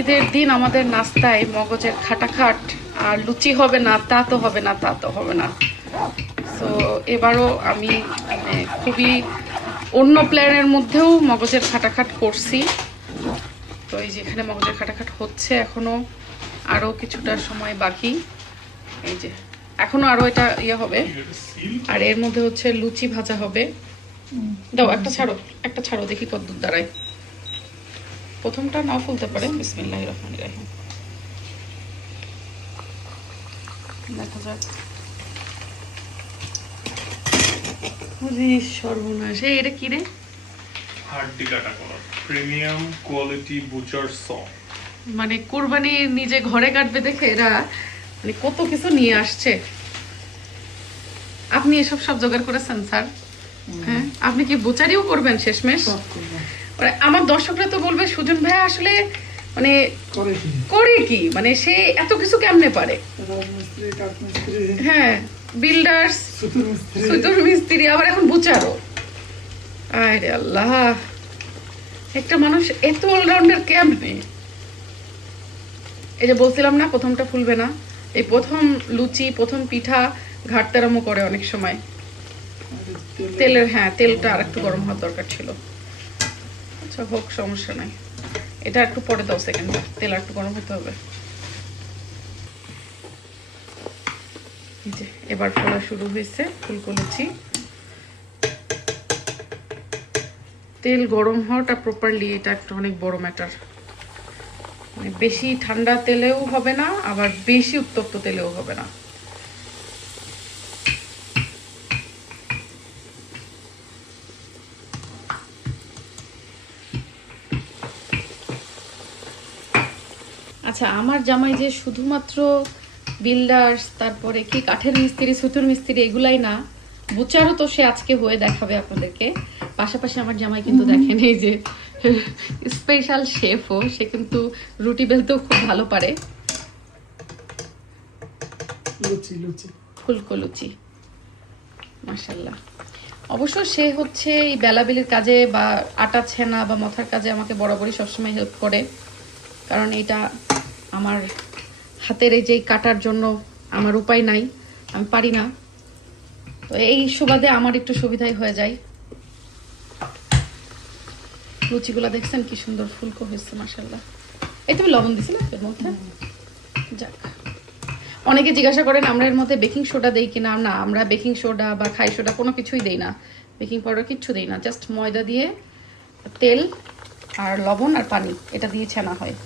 ঈদের দিন আমাদের নাস্তায় মগজের খাটাখাট আর লুচি হবে না তা তো হবে না, তা তো হবে না। সো এবারও আমি মানে খুবই অন্য প্ল্যানের মধ্যেও মগজের খাটাখাট করছি। তো এই যে এখানে মগজের খাটাখাট হচ্ছে, এখনো আরও কিছুটা সময় বাকি। এই যে এখনো আরও এটা ইয়ে হবে। আর এর মধ্যে হচ্ছে লুচি ভাজা হবে। দাও একটা ছাড়ো দেখি কতদূর দাঁড়ায়। প্রথমটা নাও ফুলতে পারে। বিসমিল্লাহির রহমানির রহিম। দেখা যাক। সর্বনাশ, এটা কি রে? হাড্ডি কাটা করা প্রিমিয়াম কোয়ালিটি বুচার স। মানে কুরবানি নিজে ঘরে কাটবে দেখে এরা মানে কত কিছু নিয়ে আসছে। আপনি এসব সব জোগাড় করেছেন স্যার? হ্যাঁ, আপনি কি বুচারিও করবেন শেষমেশ? আমার দর্শকরা তো বলবে সুজন ভাই আসলে মানে করে কি, মানে সে এত কিছু কেমনে পারে? হ্যাঁ, বিল্ডার্স, সুতুর মিস্ত্রি, আবার এখন বুচারও। আরে আল্লাহ, একটা মানুষ এত অলরাউন্ডার কেমনে? এই যে বলছিলাম না প্রথমটা ফুলবে না, এই প্রথম লুচি প্রথম পিঠা ঘাটতারামো করে অনেক সময়। তেলের, হ্যাঁ তেলটা আর একটু গরম হওয়ার দরকার ছিল। আচ্ছা হোক, সমস্যা নাই, এটা একটু পরে দাও সেকেন্ড, তেল একটু গরম হতে হবে। এবার ফোলা শুরু হয়েছে ফুলকো লুচি। তেল গরম হওয়াটা প্রপারলি, এটা একটা অনেক বড় ম্যাটার। মানে বেশি ঠান্ডা তেলেও হবে না, আবার বেশি উত্তপ্ত তেলেও হবে না। আচ্ছা, আমার জামাই যে শুধুমাত্র বিল্ডার্স, তারপরে কি কাঠের মিস্ত্রি, সুতুর মিস্ত্রি, এগুলাই না, বুচারও তো সে আজকে হয়ে দেখাবে আপনাদেরকে। পাশাপাশি আমার জামাই কিন্তু দেখেন এই যে স্পেশাল শেফও, সে কিন্তু রুটি বেলতেও খুব ভালো পারে। ফুলকো লুচি মাশাআল্লাহ। অবশ্য সে হচ্ছে এই বেলাবেলির কাজে বা আটা ছেনা বা মথার কাজে আমাকে বরাবরই সবসময় হেল্প করে, কারণ এটা আমার হাতের এই যে কাটার জন্য আমার উপায় নাই, আমি পারি না। তো এই সুবাদে আমার একটু সুবিধাই হয়ে যায়। লুচিগুলা দেখছেন কি সুন্দর ফুলকো হয়েছে মাশাআল্লাহ। এই তুমি লবণ দিছিলে এর মধ্যে? যাক, অনেকে জিজ্ঞাসা করেন আমরা এর মধ্যে বেকিং সোডা দেই কিনা। না, আমরা বেকিং সোডা বা খাই সোডা কোনো কিছুই দেই না, বেকিং পাউডার কিচ্ছু দেই না। জাস্ট ময়দা দিয়ে, তেল আর লবণ আর পানি, এটা দিয়ে ছানা হয়।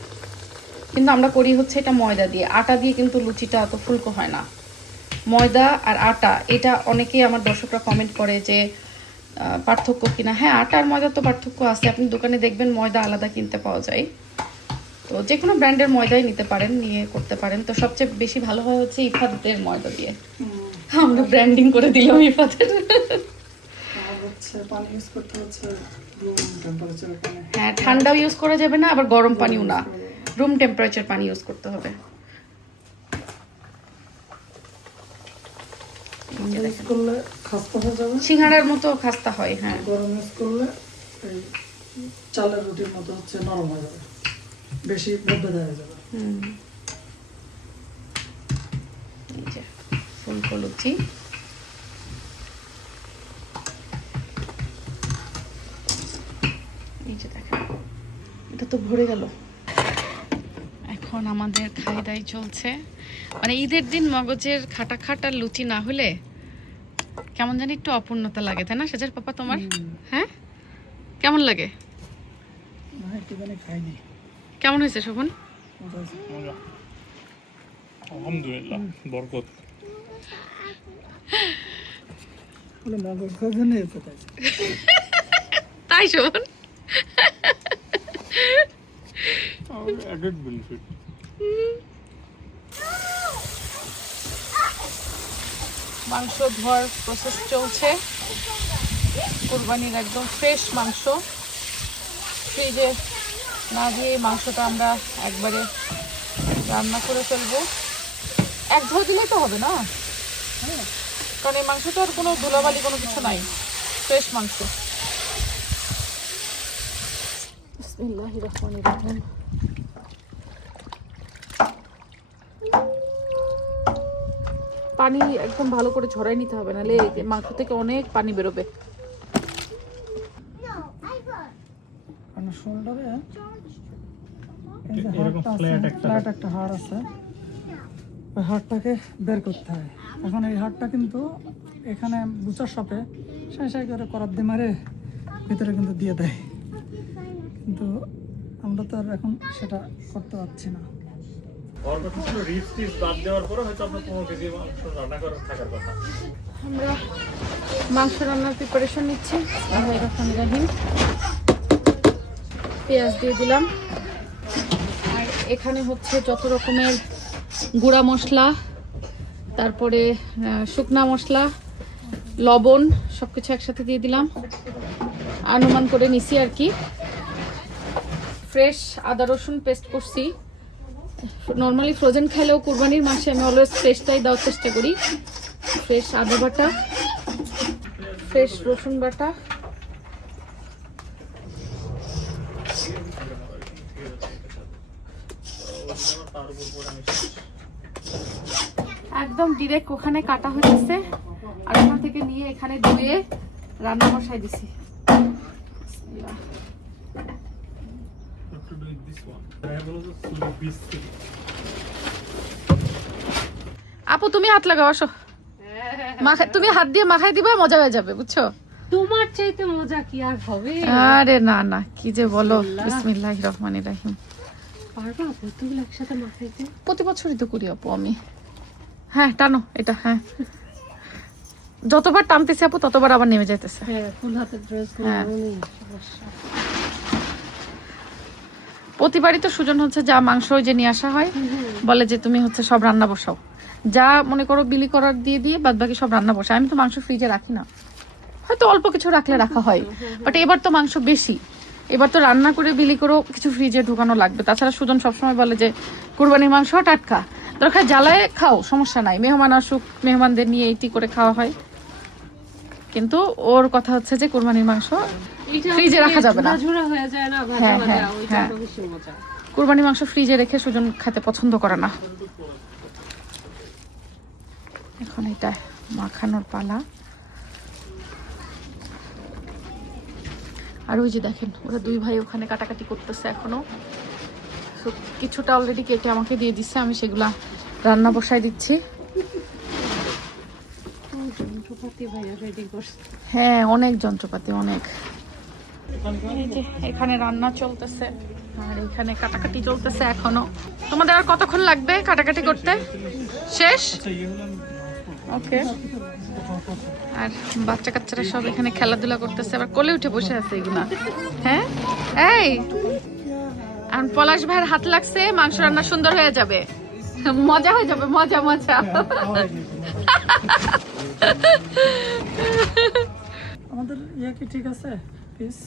কিন্তু আমরা করি হচ্ছে এটা ময়দা দিয়ে। আটা দিয়ে কিন্তু লুচিটা অত ফুলকো হয় না। ময়দা আর আটা, এটা অনেকেই আমার দর্শকরা কমেন্ট করে যে পার্থক্য কিনা। হ্যাঁ, আটা আর ময়দা তো পার্থক্য আছে। আপনি দোকানে দেখবেন ময়দা আলাদা কিনতে পাওয়া যায়। তো যে কোনো ব্র্যান্ডের ময়দাই নিতে পারেন, নিয়ে করতে পারেন। তো সবচেয়ে বেশি ভালো হয় হচ্ছে ইফাতের ময়দা দিয়ে। আমরা ব্র্যান্ডিং করে দিলাম ইফাতের। হ্যাঁ, ঠান্ডাও ইউজ করা যাবে না, আবার গরম পানিও না, রুম টেম্পারেচার পানি ইউজ করতে হবে। সিঙ্গাড়ার মতো খাস্তা হয়। হ্যাঁ, গরম ইউজ করলে এই চালের রুটির মতো হচ্ছে নরম হয়ে যাবে, বেশি মধ্যে দেওয়া যাবে। এই যে ফুলকো লুচি। এই যে দেখেন, এটা তো ভরে গেল। এখন আমাদের খাই দাই চলছে। মানে ঈদের দিন মগজের খাটা লুচি না হলে কেমন জানি একটু অপূর্ণতা লাগে, তাই না সাজার পাপা? তোমার হ্যাঁ কেমন লাগে? কেমন হয়েছে শোভন? আলহামদুলিল্লাহ, বরকত। তাই শোভন? Added benefit. মাংস ধোয়ার প্রসেস চলছে। কুরবানির একদম ফ্রেশ মাংস, ফ্রিজে না দিয়ে মাংসটা আমরা একবারে রান্না করে ফেলবো। এক ধোয়া দিলেই তো হবে না, কারণ এই মাংসটার কোনো ধুলাবালি কোনো কিছু নাই, ফ্রেশ মাংস। বিসমিল্লাহির রহমানির রহিম। পানি একদম ভালো করে ঝরাই নিতে হবে, নাহলে মাংস থেকে অনেক পানি বেরোবে। কারণ শোল্ডারে এই যে হাড়টা আছে, ফ্ল্যাট একটা হাড় আছে, ওই হাড়টাকে বের করতে হয়। এখন এই হাড়টা কিন্তু এখানে বুচার শপে সাই করে করার দিয়ে মারে ভিতরে কিন্তু দিয়ে দেয়, কিন্তু আমরা তো আর এখন সেটা করতে পারছি না। ওর কথা ছিল রিচ টিচ বাদ দেওয়ার পরে হয়তো আপনার 15 কেজি মাংস রান্না করার থাকার কথা। আমরা মাংস রান্নার প্রিপারেশন নিচ্ছি। বিসমিল্লাহির পেঁয়াজ দিয়ে দিলাম, আর এখানে হচ্ছে যত রকমের গুঁড়া মশলা, তারপরে শুকনা মশলা, লবণ সবকিছু একসাথে দিয়ে দিলাম, অনুমান করে নিছি আর কি। ফ্রেশ আদা রসুন পেস্ট করছি। নর্মালি ফ্রোজেন খাইলেও কুরবানির মাসে আমি অলওয়েজ ফ্রেশটাই দেওয়ার চেষ্টা করি। ফ্রেশ আদা বাটা, ফ্রেশ রসুন বাটা, একদম ডিরেক্ট ওখানে কাটা হয়েছে, আর ওখান থেকে নিয়ে এখানে ধুয়ে রান্না বসাই দিছি। আপু তুমি হাত লাগাও, আসো। তুমি হাত দিয়ে মাখাই দিবা, মজা হয়ে যাবে, বুঝছো? তোমার চাইতে মজা কি আর হবে? আরে না না, কি যে বলো। বিসমিল্লাহির রহমানির রহিম। পারবা তুমি একসাথে মাখাইতে? প্রতি বছরই তো করি আপু আমি। হ্যাঁ টানো এটা, হ্যাঁ যতবার টানতেছি আপু ততবার আবার নেমে যাইতেছে। হ্যাঁ, ফুল হাতের ড্রেস হ্যাঁ। প্রতিবারই তো সুজন হচ্ছে যা মাংস ওই যে নিয়ে আসা হয়, বলে যে তুমি হচ্ছে সব রান্না বসাও, যা মনে করো বিলি করার দিয়ে দিয়ে বাদ বাকি সব রান্না বসাও। আমি তো মাংস ফ্রিজে রাখি না, হয়তো অল্প কিছু রাখলে রাখা হয়, বাট এবার তো মাংস বেশি, এবার তো রান্না করে বিলি করেও কিছু ফ্রিজে ঢুকানো লাগবে। তাছাড়া সুজন সবসময় বলে যে কুরবানির মাংস টাটকা, দরকার জ্বালায় খাও, সমস্যা নাই, মেহমান আসুক, মেহমানদের নিয়ে এইটি করে খাওয়া হয়। কিন্তু ওর কথা হচ্ছে যে কুরবানির মাংস ফ্রিজে রাখা যাবে না। ঝুরা হয়ে যায় না, ভাজা হ্যাঁ, ভাজা, হ্যাঁ, ওইটা হ্যাঁ। আরো বেশি মজা। কুরবানির মাংস ফ্রিজে রেখে সুজন খেতে পছন্দ করে না। এখন এটা মাখানোর পালা। আর ওই যে দেখেন ওরা দুই ভাই ওখানে কাটাকাটি করতেছে এখনো। তো কিছুটা অলরেডি কেটে আমাকে দিয়ে দিচ্ছে, আমি সেগুলা রান্না বসাই দিচ্ছি। যন্ত্রপাতি ভাইয়া রেডি করছে। হ্যাঁ অনেক যন্ত্রপাতি, অনেক। এই যে এখানে রান্না চলতেছে আর এখানে কাটাকাটি চলতেছে এখনো। তোমাদের আর কতক্ষণ লাগবে কাটাকাটি করতে? শেষ? ওকে। আর বাচ্চা কাচ্চারা সব এখানে খেলাধুলা করতেছে, আবার কোলে উঠে বসে আছে এগুলা। হ্যাঁ এই আর পলাশ ভাইয়ের হাত লাগছে, মাংস রান্না সুন্দর হয়ে যাবে, মজা হয়ে যাবে, মজা মজা। আমাদের ইয়ে কি ঠিক আছে পিস?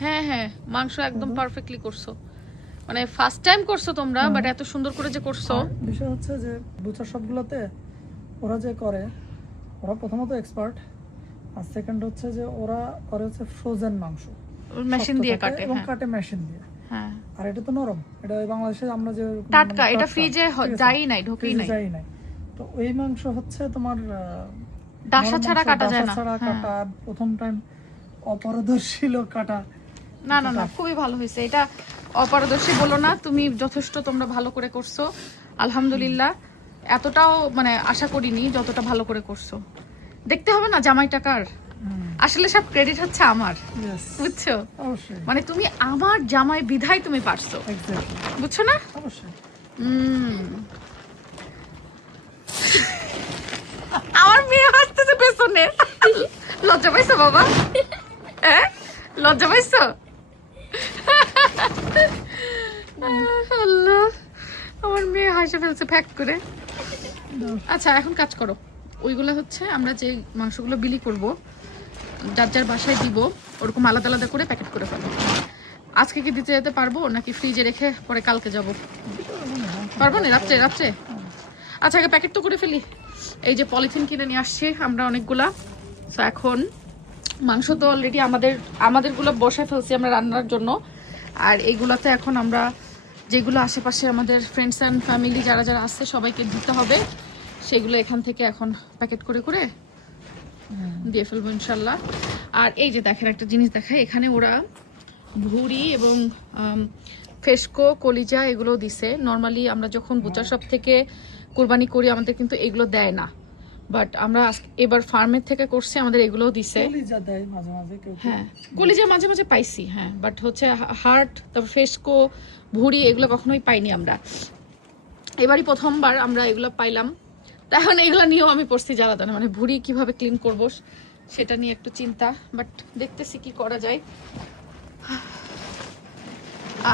হ্যাঁ হ্যাঁ, মাংস একদম পারফেক্টলি করছো, মানে ফার্স্ট টাইম করছো তোমরা, বাট এত সুন্দর করে যে করছো। বিষয় হচ্ছে যে বুচার সবগুলোতে ওরা যে করে, ওরা প্রথমত এক্সপার্ট, আর সেকেন্ড হচ্ছে যে ওরা করে হচ্ছে ফ্রোজেন মাংস, মেশিন দিয়ে শক্ত থাকে কাটে। এবং হ্যাঁ কাটে মেশিন দিয়ে। হ্যাঁ, আর এটা তো নরম, এটা বাংলাদেশে আমরা যে টাটকা, এটা টাটকা, ফ্রিজে ঠিক আছে? যাই নাই, ঢোকেই ফ্রিজে নাই। যাই নাই। তো ওই মাংস হচ্ছে তোমার ডাসা নরম ছাড়া মাংস, কাটা যায় ডাসা না। ছাড়া হ্যাঁ। কাটা, প্রথম টাইম অপারদর্শী লোক কাটা। না না না, খুবই ভালো হয়েছে। এটা অপারদর্শী বলো না, তুমি যথেষ্ট তোমরা ভালো করে করছো আলহামদুলিল্লাহ। এতটাও মানে আশা করিনি যতটা ভালো করে করছো। দেখতে হবে না জামাই টাকার, আসলে সব ক্রেডিট হচ্ছে আমার, Yes, বুঝছো? অবশ্যই, মানে তুমি আমার জামাই বিধায় তুমি পারছো, এক্স্যাক্টলি, বুঝছো না? অবশ্যই। আমার মেয়ে হাসতেছে পেছনে। লজ্জা পাইছো বাবা? হ্যাঁ লজ্জা পাইছো? আল্লাহ, আমার মেয়ে হাসে ফেলছে ফ্যাক করে। আচ্ছা এখন কাজ করো, ওইগুলো হচ্ছে আমরা যে মাংসগুলো বিলি করব, যার যার বাসায় দিব, ওরকম আলাদা আলাদা করে প্যাকেট করে ফেলো। আজকে কি দিতে যেতে পারবো নাকি ফ্রিজে রেখে পরে কালকে যাব? পারবো না, রাত্রে রাত্রে? আচ্ছা আগে প্যাকেট তো করে ফেলি। এই যে পলিথিন কিনে নিয়ে আসছি আমরা অনেকগুলা। তো এখন মাংস তো অলরেডি আমাদেরগুলো বসে ফেলছি আমরা রান্নার জন্য, আর এইগুলাতে এখন আমরা যেগুলো আশেপাশে আমাদের ফ্রেন্ডস অ্যান্ড ফ্যামিলি যারা যারা আছে সবাইকে দিতে হবে, সেগুলো এখান থেকে এখন প্যাকেট করে করে দিয়ে ফেলবো ইনশাল্লাহ। আর এই যে দেখেন একটা জিনিস দেখায়, এখানে ওরা ভুড়ি এবং ফেস্কো কলিজা এগুলো দিছে। নর্মালি আমরা যখন বুচার শপ থেকে কুরবানি করি আমাদের কিন্তু এগুলো দেয় না, বাট আমরা এবার ফার্মের থেকে করছি, আমাদের এগুলোও দিছে। কলিজা দেয় মাঝে মাঝে কেউ কেউ। হ্যাঁ কলিজা মাঝে মাঝে পাইছি, হ্যাঁ, বাট হচ্ছে হার্ট, তারপর ফেস্কো, ভুড়ি এগুলো কখনোই পাইনি আমরা। এবারই প্রথমবার আমরা এগুলো পাইলাম। তো এখন এগুলো নিয়েও আমি পড়ছি জ্বালাতনে, মানে ভুড়ি কিভাবে ক্লিন করব সেটা নিয়ে একটু চিন্তা, বাট দেখতেছি কি করা যায়।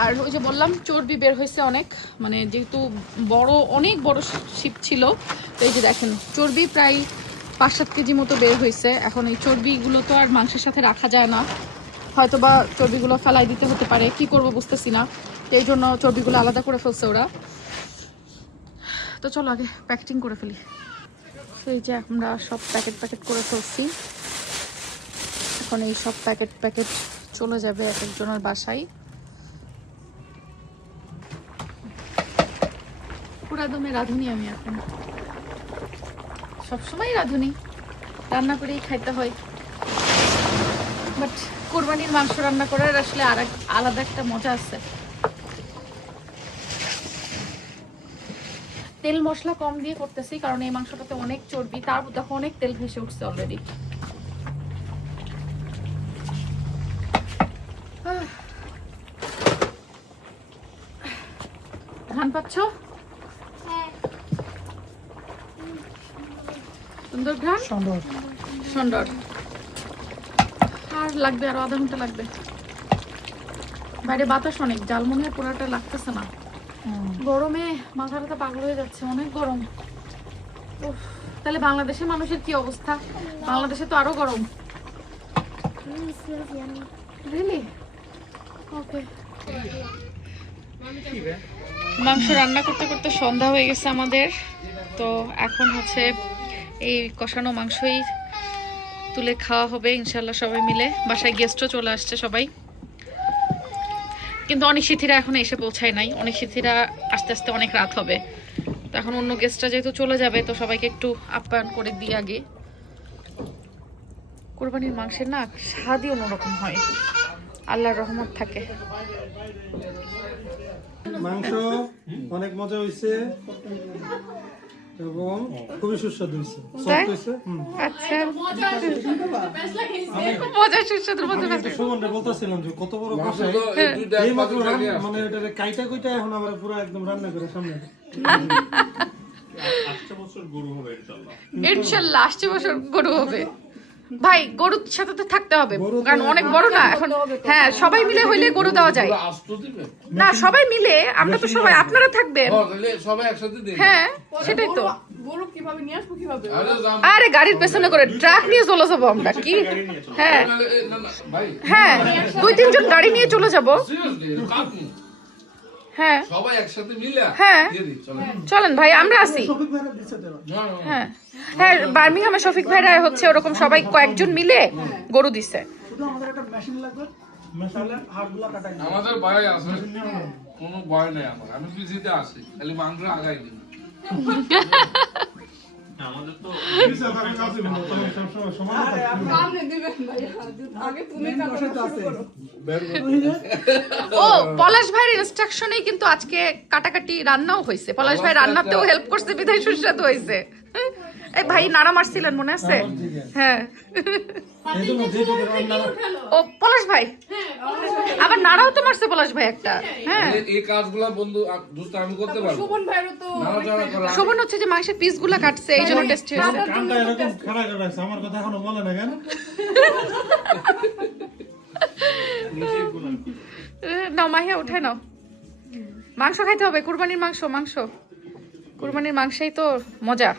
আর ওই যে বললাম চর্বি বের হয়েছে অনেক, মানে যেহেতু অনেক বড় শিপ ছিল, তো এই যে দেখেন চর্বি প্রায় 5-7 কেজি মতো বের হয়েছে। এখন এই চর্বিগুলো তো আর মাংসের সাথে রাখা যায় না, হয়তো বা চর্বিগুলো ফেলাই দিতে হতে পারে, কি করব বুঝতেছি না। তো এই জন্য চর্বিগুলো আলাদা করে ফেলছে ওরা। তো চলো আগে প্যাকেটিং করে ফেলি। তো এই যে আমরা সব প্যাকেট করে ফেলছি। এখন এই সব প্যাকেট চলে যাবে এক একজনের বাসায়। পুরা দমে রাঁধুনি আমি এখন, সবসময় রাঁধুনি, রান্না করেই খাইতে হয়। বাট কোরবানির মাংস রান্না করার আসলে আলাদা একটা মজা আছে। তেল মশলা কম দিয়ে করতেছি কারণ এই মাংসটাতে অনেক চর্বি, তার দেখো অনেক তেল ভেসে উঠছে অলরেডি। ধান পাচ্ছ? সুন্দর ঘ্রাণ, সুন্দর। আর লাগবে আরো আধা ঘন্টা লাগবে। বাইরে বাতাস অনেক, জাল মনে হয় পুরাটা লাগতেছে না। গরমে মাথাটা তো পাগল হয়ে যাচ্ছে, অনেক গরম। উফ, তাহলে বাংলাদেশের মানুষের কি অবস্থা? বাংলাদেশে তো আরো গরম। Really? Okay. মাংস রান্না করতে করতে সন্ধ্যা হয়ে গেছে আমাদের। তো এখন হচ্ছে এই কষানো মাংসই তুলে খাওয়া হবে ইনশাল্লাহ সবাই মিলে। বাসায় গেস্টও চলে আসছে সবাই, কিন্তু অনেক শিথিরা এখন এসে পৌঁছায় নাই। অনেক শিথিরা আস্তে আস্তে অনেক রাত হবে। তো এখন অন্য গেস্টরা যেহেতু চলে যাবে, তো সবাইকে একটু আপ্যায়ন করে দিই আগে। কোরবানির মাংসের না স্বাদই অন্যরকম হয়, আল্লাহর রহমত থাকে। মাংস অনেক মজা হয়েছে এবং খুবই সুস্বাদু হয়েছে। তাই? সফট হয়েছে। আচ্ছা, মজা সুস্বাদুর মধ্যে আমি সুমনরে বলতেছিলাম যে কত বড় কষাই, এই মাত্র মানে এটারে কাইটা কইটা এখন আমরা পুরো একদম রান্না করে সামনে। ইনশাল্লাহ আসছে বছর গরু হবে। ভাই গরুর সাথে তো থাকতে হবে, কারণ অনেক বড় না এখন। হ্যাঁ সবাই মিলে হইলে গরু দেওয়া যায় না, সবাই মিলে আমরা তো সবাই, আপনারা থাকবেন সবাই একসাথে দিন। হ্যাঁ সেটাই তো। গরু কিভাবে নিয়ে আসবো কিভাবে? আরে গাড়ির পেছনে করে ট্রাক নিয়ে চলে যাবো আমরা কি? হ্যাঁ ভাই হ্যাঁ 2-3 জন গাড়ি নিয়ে চলে যাবো। সিরিয়াসলি হ্যাঁ সবাই একসাথে মিলে হ্যাঁ দিয়ে দিই চলেন। চলেন ভাই আমরা আছি। শফিক ভাইরা দিছে দেওয়া। হ্যাঁ হ্যাঁ বার্মিংহামে শফিক ভাইরা হচ্ছে ওরকম সবাই কয়েকজন মিলে গরু দিছে। শুধু আমাদের একটা মেশিন লাগবে, তাহলে হাড়গুলো কাটাই দিবে। আমাদের ভয় আছে, কোনো ভয় নেই আমার, আমি পিছিয়ে আসি, খালি মাংস আগাই দিই। আমাদের তো দিছে আমি কাছে বলবো তুমি সব সময় সমান থাকবে। সামনে দিবেন ভাইয়া, আগে তুমি কাটা শুরু করো। ও পলাশ ভাইয়ের ইনস্ট্রাকশনেই কিন্তু আজকে কাটাকাটি রান্নাও হয়েছে। পলাশ ভাই রান্নাতেও হেল্প করছে, বিধায় সুস্বাদু হয়েছে। এই ভাই নাড়া মারছিলেন মনে আছে? হ্যাঁ এইজন্য যেটুকু রান্না ও পলাশ ভাই আবার নাড়াও তো মারছে পলাশ ভাই একটা। হ্যাঁ এই কাজগুলা বন্ধু দোস্ত আমি করতে পারবো। শোভন ভাইরও তো নাড়াচাড়া করা শোভন হচ্ছে যে মাংসের পিসগুলা কাটছে, এই জন্য টেস্ট হয়েছে। কানটা এরকম খাড়া করে রাখছে, আমার কথা এখনো বলে না কেন? নাও মাহিয়া উঠে নাও, মাংস খাইতে হবে। কুরবানির মাংস, কুরবানির মাংসই তো মজা।